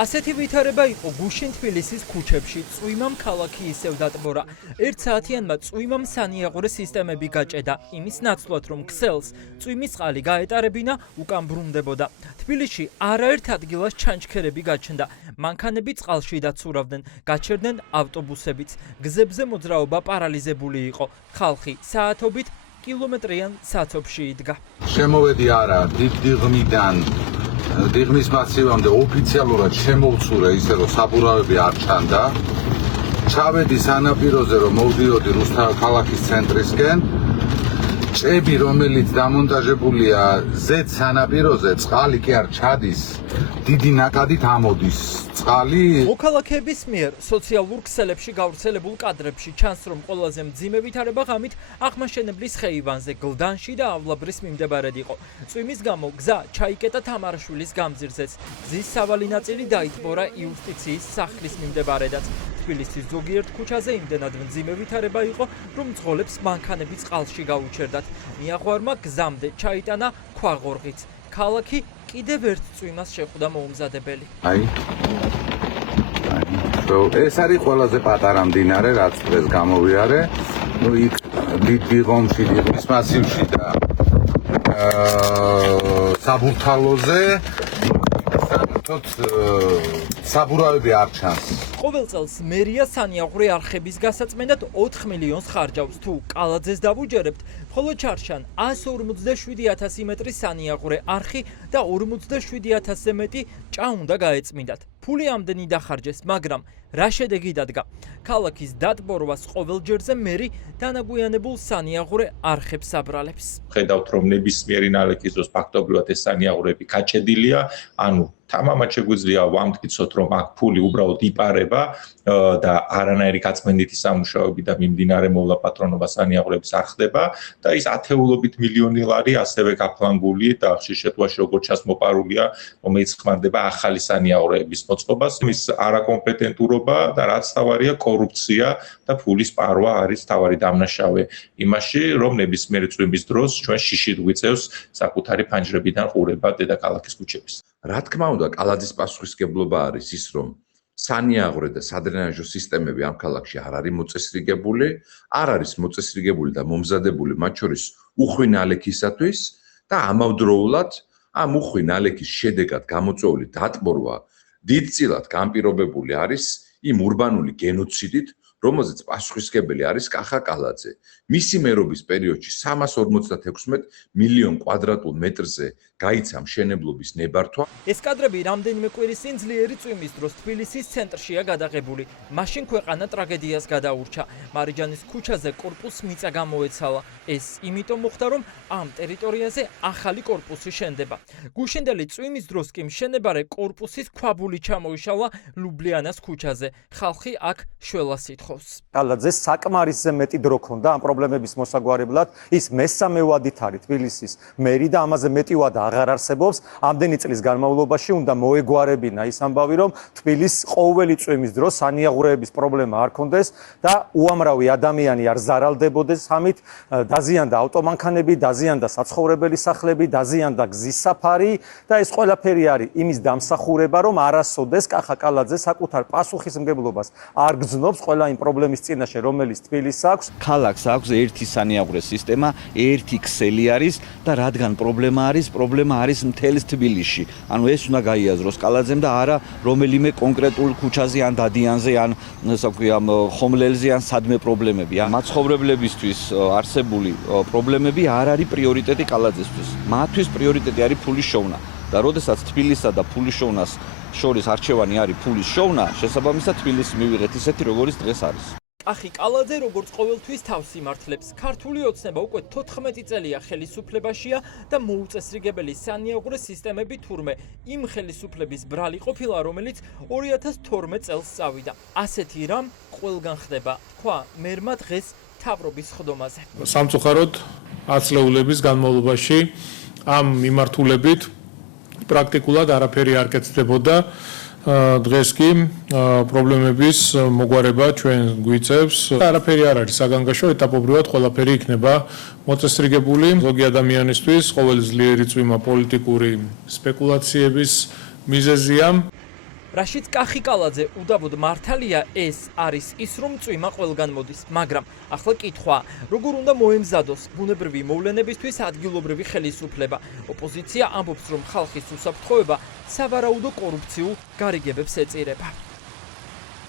ასეთი ვითარება იყო გუშინ თბილისის ქუჩებში, წვიმამ ქალაქი ისევ დატბორა. 1 საათიანმა წვიმამ სანიაღვრე სისტემები გაჭედა, იმის ნაცვლად რომ ქსელს წვიმის წყალი გაეტარებინა, უკან ბრუნდებოდა. თბილისში არაერთ ადგილას ჩანჩქერები გაჩნდა, მანქანები წყალში დაცურავდნენ, გაჩერდნენ ავტობუსებიც. გზებზე მოძრაობა პარალიზებული იყო, ხალხი საათობით კილომეტრიან საცობში იდგა. შემოვედი არა, დიღმიდან დიღმის მასივამდე ოფიციალურად შემოვცურე ისე რომ საბურავები არ ჩანდა. ჩავედი სანაპიროზე რომ მოვდიოდი რუსთავის ქალაქის ცენტრისკენ. ჭები რომელიც დამონტაჟებულია ზედ სანაპიროზე, წყალი კი არ ჩადის, დიდი ნაკადით ამოდის წყალი. მოქალაქეების მიერ სოციალურ ქსელებში გავრცელებულ კადრებში ჩანს რომ ყველაზე მძიმე ვითარება ღამით აღმაშენებლის ხეივანზე, გლდანში და ავლაბრის მიმდებარედ იყო. წვიმის გამო გზა ჩაიკეტა თამარაშვილის გამზირზეც. გზის სავალი ნაწილი დაიტბორა იუსტიციის სახლის მიმდებარედაც. თბილისის ზოგიერთ ქუჩაზე იმდენად მძიმე ვითარება იყო, რომ მძღოლებს მანქანები წყალში გაუჩერდათ. მიაღვარმა გზამდე ჩაიტანა ქვაღორღიც. ქალაქი კიდევ ერთ წვიმას შეხვდა მოუმზადებელი. ეს არის ყველაზე პატარა მდინარე, რაც დღეს გამოვიარე. იქ დიღომში, დიღმის მასივში და საბურთალოზე საბურავები არ ჩანს. ყოველ წელს მერია სანიაღვრე არხების გასაწმენდად 4 მილიონს ხარჯავს. თუ კალაძეს დავუჯერებთ, მხოლოდ ჩარშან 157,000 მეტრი სანიაღვრე არხი და 47,000-ზე მეტი ჭა უნდა გაეწმინდათ. ფული ამდენი დახარჯეს, მაგრამ რა შედეგი დადგა? ქალაქის დატბორვას ყოველ ჯერზე მერი დანაგვიანებულ სანიაღვრე არხებს აბრალებს. ხედავთ რომ ნებისმიერი ნალექის დროს ფაქტობრივად ეს სანიაღვრეები გაჩედილია, ანუ თამამად შეგვიძლია ვამტკიცოთ რომ აქ ფული უბრალოდ იპარება და არანაირი გაწმენდითი სამუშაოები და მიმდინარე მოვლა პატრონობა სანიაღვრეების არ ხდება და ის ათეულობით მილიონი ლარი ასევე გაფლანგული და ხშირ შემთხვევაში როგორც ჩასმოპარულია, რომელიც ხმარდება ახალი სანიაღვრეების მოწყობას. ის არაკომპეტენტურობა და რაც თავარია კორუფცია და ფულის პარვა არის თავარი დამნაშავე იმაში, რომ ნებისმიერი წვიმის დროს ჩვენ შიშით გვიწევს საკუთარი ფანჯრებიდან ყურება დედაქალაქის ქუჩების. რა თქმა უნდა, კალაძის პასუხისმგებლობა არის ის, რომ სანიაღვრე და სადრენაჟო სისტემები ამ ქალაქში არ არის მოწესრიგებული, არ არის მოწესრიგებული და მომზადებული მათ შორის უხვი ნალექისათვის და ამავდროულად ამ უხვი ნალექის შედეგად გამოწვეული დატბორვა დიდწილად განპირობებული არის იმ ურბანული გენოციდით, რომელზეც პასუხისმგებელი არის კახა კალაძე. მისი მერობის პერიოდში 356 მილიონ კვადრატულ მეტრზე გაიცა მშენებლობის ნებართვა. ეს კადრები რამდენიმე კვირის წინ ძლიერი წვიმის დროს თბილისის ცენტრშია გადაღებული. მაშინ ქვეყანა ტრაგედიას გადაურჩა. მარიჯანის ქუჩაზე კორპუს მიწა გამოეცალა. ეს იმიტომ მოხდა, რომ ამ ტერიტორიაზე ახალი კორპუსი შენდება. გუშინდელი წვიმის დროს კი მშენებარე კორპუსის ქვაბული ჩამოიშალა ლუბლიანას ქუჩაზე. ხალხი აქ შველას ითხოვს. კალაძეს საკმარისზე მეტი დრო ქონდა ამ პრობლემების მოსაგვარებლად. ის მესამე ვადით არის თბილისის მერი და ამაზე მეტი ვადა აღარ არსებობს. ამდენი წლის განმავლობაში უნდა მოეგვარებინა ის ამბავი, რომ თბილის ყოველი წვიმის დროს სანიაღვრეების პრობლემა არ ქონდეს და უამრავი ადამიანი არ ზარალდებოდეს ამით. დაზიანდა ავტომანქანები, დაზიანდა საცხოვრებელი სახლები, დაზიანდა გზის საფარი და ეს ყველაფერი არის იმის დამსახურება, რომ არასოდეს კახა კალაძე საკუთარ პასუხისმგებლობას არ გრძნობს ყველა იმ პრობლემის წინაშე, რომელიც თბილისს აქვს. ქალაქს აქვს ერთი სანიაღვრე სისტემა, ერთი ქსელი არის და რადგან პრობლემა არის მთელს თბილისში. ანუ ეს უნდა გაიაზროს კალაძემ და არა რომელიმე კონკრეტულ ქუჩაზე ან დადიანზე ან ხომლელზე ან სადმე პრობლემები. მაცხოვრებლებისთვის არსებული პრობლემები არ არის პრიორიტეტი კალაძესთვის. მათთვის პრიორიტეტი არის ფულის შოვნა და როდესაც თბილისსა და ფულის შოვნას შორის არჩევანი არის ფულის შოვნა, შესაბამისად თბილისი მივიღეთ ისეთი როგორც დღეს არის. კახი კალაძე როგორც ყოველთვის თავს იმართლებს. ქართული ოცნება უკვე 14 წელია ხელისუფლებაშია და მოუწესრიგებელი სანიაღვრე სისტემები თურმე იმ ხელისუფლების ბრალი ყოფილა, რომელიც 2012 წელს წავიდა. ასეთი რამ ყველგან ხდება, თქვა მერმა დღეს მთავრობის ხდომაზე. სამწუხაროდ 10 წლეულების განმავლობაში ამ მიმართულებით პრაქტიკულად არაფერი არ კეთდებოდა. დღეს კი პრობლემების მოგვარება ჩვენ გვიწევს. არაფერი არ არის საგანგაშო, ეტაპობრივად ყველაფერი იქნება მოწესრიგებული. ზოგი ადამიანისთვის ყოველი ძლიერი წვიმა პოლიტიკური სპეკულაციების მიზეზია. რაშიც კახიკალაძე უდავოდ მართალია ეს არის ის რომ წვიმა ყველგან მოდის, მაგრამ ახლა კითხვა, როგორ უნდა მოემზადოს ბუნებრივი მოვლენებისთვის ადგილობრივი ხელისუფლება? ოპოზიცია ამბობს, რომ ხალხის უსაფრთხოება სავარაუდო კორუფციულ გარიგებებს ეწირება.